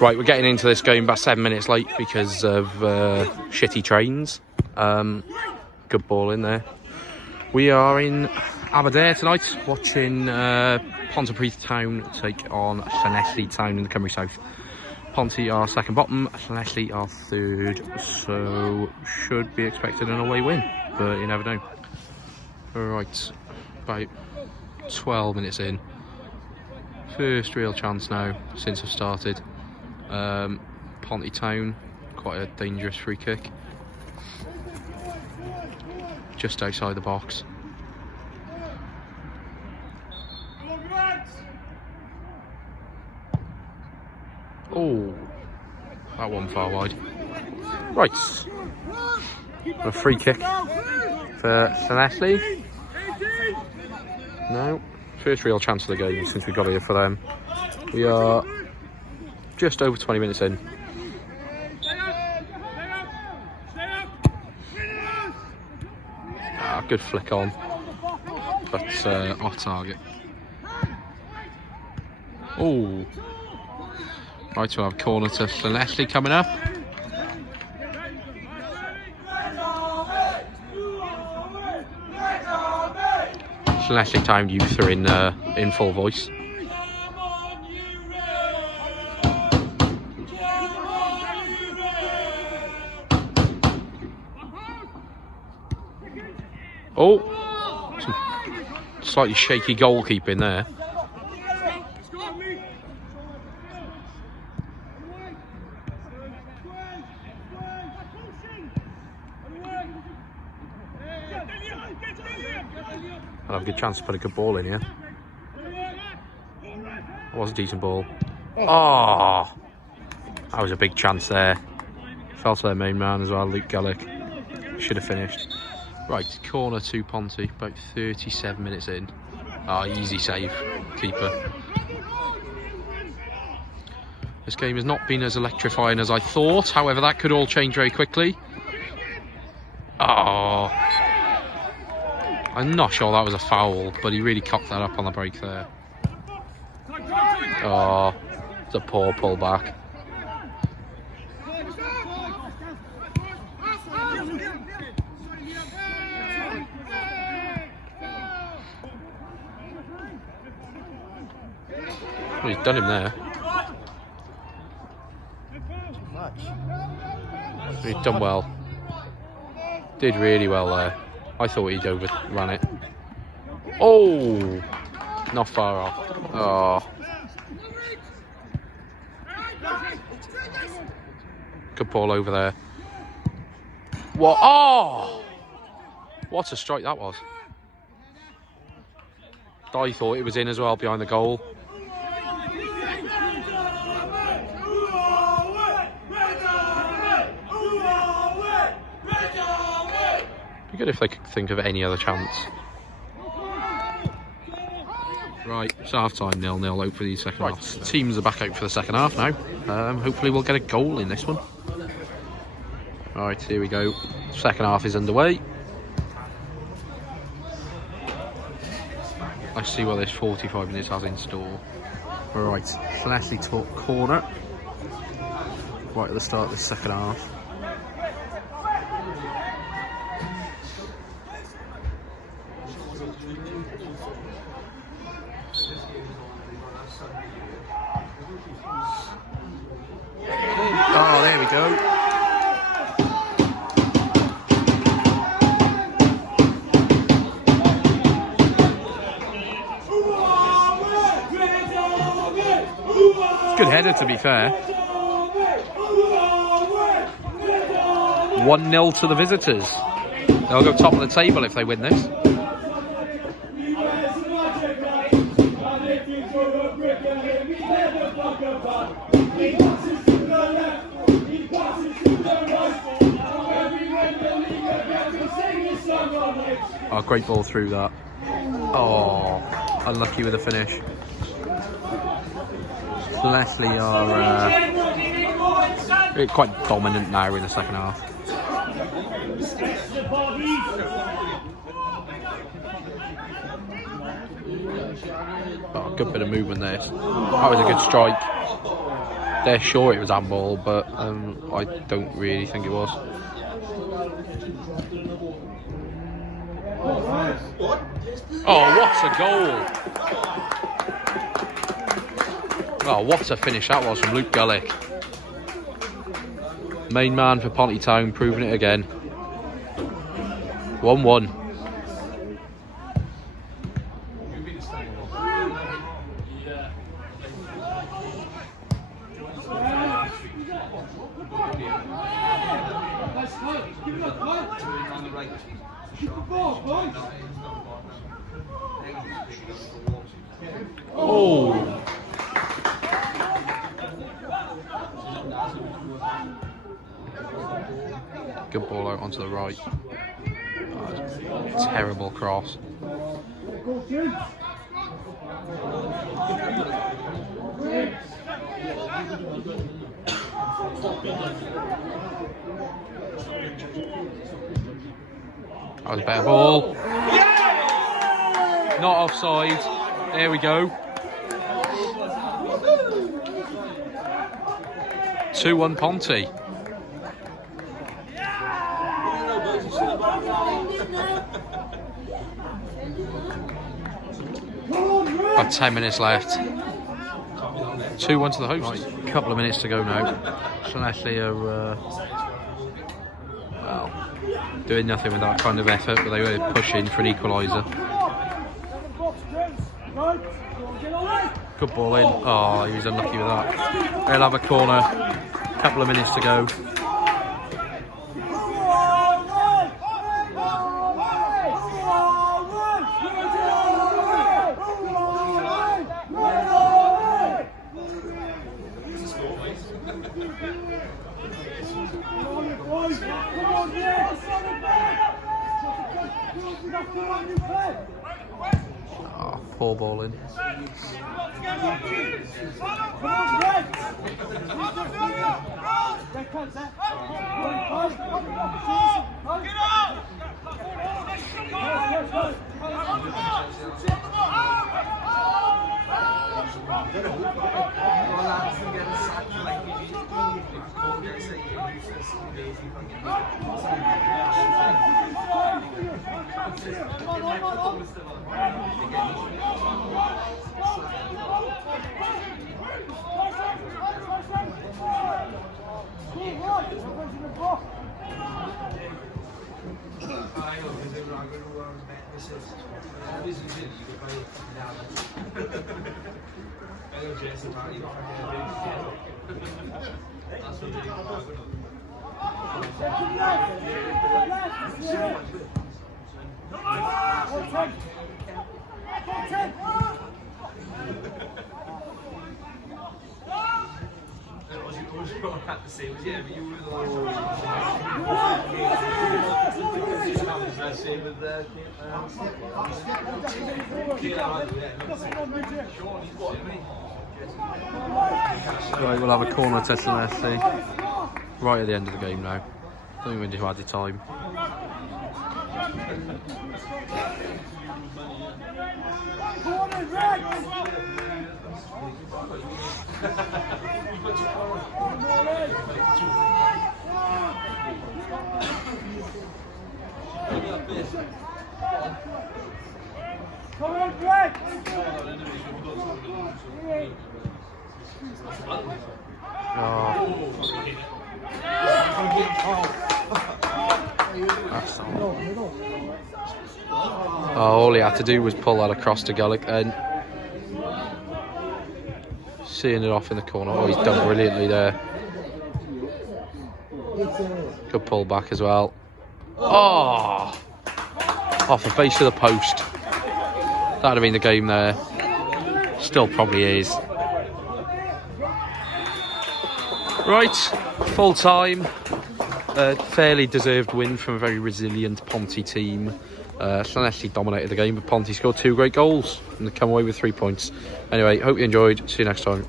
Right, we're getting into this game about 7 minutes late because of shitty trains. Good ball in there. We are in Aberdare tonight, watching Pontypridd Town take on Llanelli Town in the Cymru South. Ponty are second bottom, Llanelli are third, so should be expected an away win, but you never know. Right, about 12 minutes in. First real chance now since I've started. Ponty Town, quite a dangerous free kick. Just outside the box. Oh, that one far wide. Right, a free kick for Llanelli. No, first real chance of the game since we got here for them. We are just over 20 minutes in. Good flick on, but off target. Oh, right, we'll have corner to Llanelli coming up. Llanelli Town youth are in full voice. Oh, some slightly shaky goalkeeping there. I'll have a good chance to put a good ball in here. That was a decent ball. Oh, that was a big chance there. Fell to their main man as well, Luke Gallick. Should have finished. Right, corner to Ponty, about 37 minutes in. Easy save, keeper. This game has not been as electrifying as I thought, however that could all change very quickly. Oh, I'm not sure that was a foul, but he really cocked that up on the break there. Oh, it's a poor pull back. Well, he's done him there. He's done well. Did really well there. I thought he'd overrun it. Oh, not far off. Oh, good ball over there. What? Oh, what a strike that was. I thought it was in as well behind the goal. Be good if they could think of any other chance. Right, it's half time, 0-0. Hopefully, second half. Teams are back out for the second half now. Hopefully, we'll get a goal in this one. Alright, here we go. Second half is underway. Let's see what this 45 minutes has in store. Right, Llanelli took corner. Right at the start of the second half. Oh, there we go. Good header, to be fair. 1-0 to the visitors. They'll go top of the table if they win this. Oh, great ball through that. Oh, unlucky with the finish. Llanelli are quite dominant now in the second half. Oh, good bit of movement there. That was a good strike. They're sure it was handball, but I don't really think it was. Oh, what a goal! Oh, what a finish that was from Luke Gullick. Main man for Ponty Town, proving it again. 1-1. Oh! Good ball out onto the right. Oh, terrible cross. That was a better ball. Not offside. There we go. 2-1 Ponty. About 10 minutes left. 2-1 to the host. Right. Couple of minutes to go now. Llanelli are well, doing nothing with that kind of effort, but they were pushing for an equaliser. Good ball in. Oh, he was unlucky with that. They'll have a corner. Couple of minutes to go. Oh, poor ball in. Right, we'll have a corner to Llanelli right at the end of the game now. Don't even do added time. All he had to do was pull that across to Gullick and seeing it off in the corner. Oh, he's done brilliantly there. Good pull back as well. Oh, off the face of the post. That'd have been the game there. Still probably is. Right, full time. Fairly deserved win from a very resilient Ponty team. Llanelli dominated the game, but Ponty scored 2 great goals and they come away with 3 points. Anyway, hope you enjoyed. See you next time.